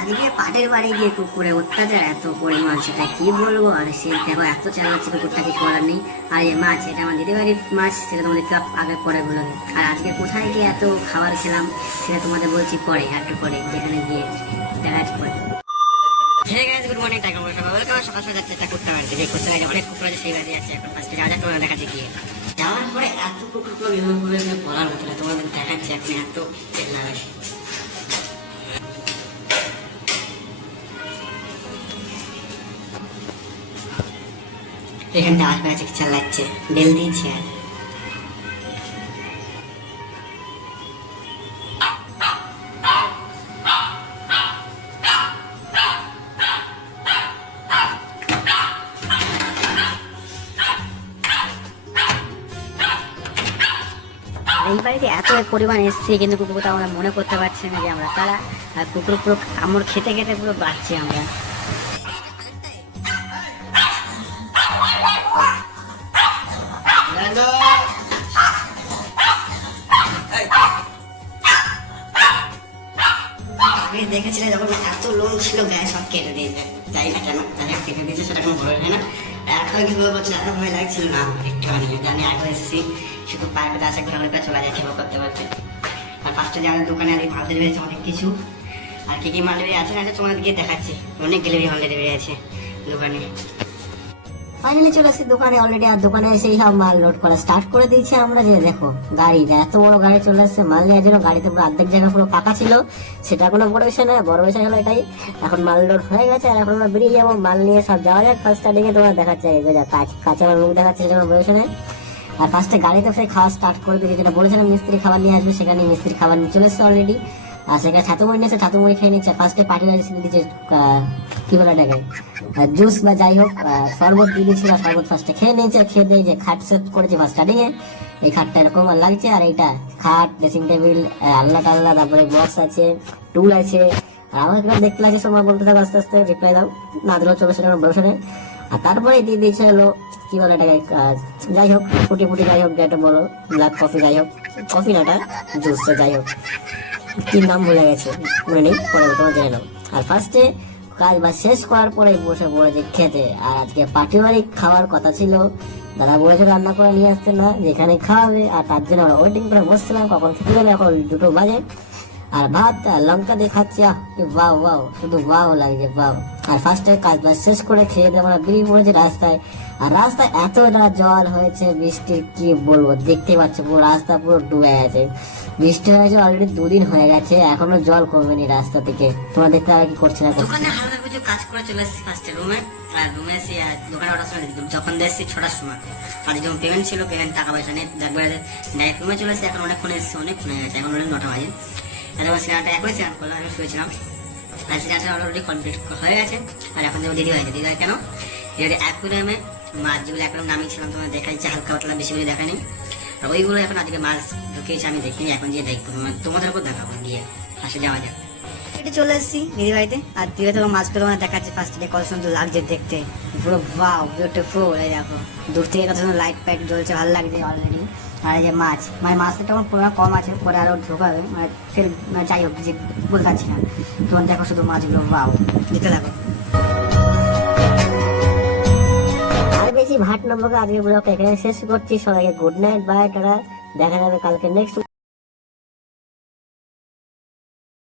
আজকে পাটের বাড়ি গিয়ে কুকুরে অত্যাচার এত পরিমাণ, সেটা কি বলবো। আর সে দেখো এত চালাচ্ছে, কুকুরটা কিছু বলার নেই। আর এই মাছ, এটা আমার দিদি বাড়ির মাছ, সেটা তোমাদের আগে পরে বলে। আর আজকে কোথায় গিয়ে এত খাবার খেলাম সেটা তোমাদের বলছি পরে, একটু পরে যেখানে গিয়ে দেখা যাচ্ছে পরে। হে গাইস, গুড মর্নিং, টাকা পয়সা ওয়েলকাম। সকাল সকাল যাচ্ছে, এটা করতে পারবে যে করতে লাগে অনেক কুকুর আছে, সেই বাড়ি যাচ্ছে। এখন ফার্স্টে যাওয়া যাক, তোমাদের দেখাচ্ছে গিয়ে। যাওয়ার পরে এত কুকুরগুলো বিমান করে বলার মতো না, তোমাদের দেখাচ্ছে এখন এত চেল্লা লাগে। এখানটা আসবে আছে, চালাচ্ছে, বেল দিয়েছে। আর এই বাড়িতে এত পরিমাণ এসছে, কিন্তু কুকুরটা আমরা মনে করতে পারছি না যে আমরা তারা। আর কুকুর পুরো কামড় খেতে খেতে পুরো বাড়ছি আমরা। আমি দেখেছিলাম যখন এত লোন ছিল গায়ে সব কেটে দিয়েছে, যাই না কেন যাই হোক কেটে দিয়েছে, সেটা কোনো ভয় হয় না। এখন কিভাবে বলছিল এত ভয় লাগছিল না একটুখানি, জানি আগে এসেছি শুধু পাইপে আসে ঘরে চলে যায় সেবা করতে পারতে। আর ফার্স্টে যাওয়ার দোকানে আর মাল ডেলিভারি আছে অনেক কিছু। আর কি কি মাল ডেলিভারি আছে না আছে তোমাদের গিয়ে দেখাচ্ছি। অনেক ডেলিভারি মাল ডেলিভারি আছে দোকানে। ফাইনালি চলে আসছি দোকানে অলরেডি। আর দোকানে এসে সব মাল লোড করা স্টার্ট করে দিয়েছি আমরা। যে দেখো গাড়ি, এত বড় গাড়ি চলে আসছে মাল নেওয়ার জন্য। গাড়িতে পুরো অর্ধেক জায়গা পুরো ফাঁকা ছিল, সেটা কোনো বড় বিষয় নয়, বড় বিষয় হলো এটাই এখন মাল লোড হয়ে গেছে। আর এখন আমরা বেরিয়ে যাবো, মাল নিয়ে সব যাওয়া যাক। ফার্স্ট স্টার্টিং এ তোমার দেখাচ্ছে কাছে আমার মুখ দেখাচ্ছে, সেটা কোনো বড় বিষয় নয়। আর ফার্স্টে গাড়িতে সেই খাওয়া স্টার্ট করে দিয়েছে, যেটা বলেছিলাম মিস্ত্রি খাবার নিয়ে আসবে, সেখানে মিস্ত্রি খাবার নিয়ে চলে এসছে অলরেডি। আর সেখানে ছাতুমুড়ি নিয়েছে, ছাতুমুড়ি খেয়ে নিচ্ছে। ফার্স্টে পার্টি দিচ্ছে কি বলে এটাকে, জুস বা যাই হোক শরবত দিয়ে দিচ্ছিল। শরবত ফার্স্টে খেয়ে নিয়েছে, খেয়ে দিয়ে যে খাট সেট করেছে ফার্স্ট স্টার্টিং এ, এই খাটটা এরকম আর লাগছে। আর এইটা খাট, ড্রেসিং টেবিল, আল্লাহ টাল্লা, তারপরে বক্স আছে, টুল আছে। আর আমার এখানে দেখতে লাগছে, সময় বলতে থাকো, আস্তে আস্তে রিপ্লাই দাও, না দিলেও চলে সেটা বসে। আর তারপরে দিয়ে দিয়েছে হলো কি বলে এটাকে, যাই হোক ফুটি ফুটি যাই হোক, যেটা বলো ব্ল্যাক কফি, যাই হোক কফি নাটা জুস, যাই হোক কি নাম ভুলে গেছে, মনে নেই, পরে তোমার জেনে নাও। আর ফার্স্টে কাজ বা শেষ করার পরে বসে পড়েছে খেতে। আর আজকে পারিবারিক খাওয়ার কথা ছিল, দাদা বলেছে রান্না করে নিয়ে আসতে না, যেখানে খাওয়াবে। আর তার জন্য আমরা ওয়েটিং করে বসছিলাম কখন খেতে গেলে, এখন 2টো বাজে। আর ভাত লঙ্কা দিয়ে খাচ্ছি, বাও বাও, শুধু বাও লাগছে বাও। আর ফার্স্টে কাজ বাজ শেষ করে খেয়ে দিয়ে আমরা বেরিয়ে পড়েছি রাস্তায়। আর রাস্তায় এতটা জল হয়েছে, বৃষ্টি কি বলবো, দেখতে পাচ্ছ পুরো রাস্তা পুরো ডুবে গেছে। বৃষ্টি হয়েছে অলরেডি 2 দিন হয়ে গেছে, এখনো জল কমেনি রাস্তা থেকে। তোমরা দেখতে আর কি করছে না, দোকানে হালকা কিছু কাজ করে চলে এসেছি ফার্স্টে রুমে। আর রুমে এসে দোকানে ওঠার সময় যখন দেখছি 6টার সময়, আর যখন পেমেন্ট ছিল, পেমেন্ট টাকা পয়সা নেই, একবারে ডাইরেক্ট রুমে চলে এসেছি। এখন অনেকক্ষণ এসেছে, অনেকক্ষণ হয়ে গেছে, এখন অনেক 9টা বাজে। তারপর সিনেমাটা একবারে স্নান করলাম, আমি শুয়েছিলাম। আর সিনেমাটা অলরেডি কমপ্লিট হয়ে গেছে। আর এখন যেমন দিদি হয়েছে, দিদি হয় কেন দিদি অ্যাকুরিয়ামে মাছ যেগুলো অ্যাকুরিয়াম নামিয়েছিলাম, তোমার দেখাইছে হালকা পাতলা, বেশি করে দেখায়নি। আর ওইগুলো এখন আজকে মাছ ঢুকিয়েছে, আমি দেখিনি, এখন গিয়ে দেখবো, তোমাদের উপর দেখাবো গিয়ে। আসে যাওয়া যাক। এটা চলে এসেছি দিদি বাড়িতে। আর দিদি তোমার মাছগুলো তোমার দেখাচ্ছে ফার্স্টে, কত সুন্দর লাগছে দেখতে, পুরো ওয়াও বিউটিফুল। এই দেখো দূর থেকে কত সুন্দর লাইট ফাইট জ্বলছে, ভালো লাগছে অলরেডি। আর এই যে মাছ, মানে মাছটা তখন পরিমাণ কম আছে, পরে আরো ঢোকাবে, মানে ফের যাই হোক যে বলতে পারছি না। তোমার দেখো শুধু মাছগুলো ওয়াও, দিতে থাকো। আর বেশি ভাট নম্বরকে আজকে ব্লগটা এখানে শেষ করছি। সবাইকে গুড নাইট, বাই, টাটা, দেখা যাবে কালকে নেক্সট।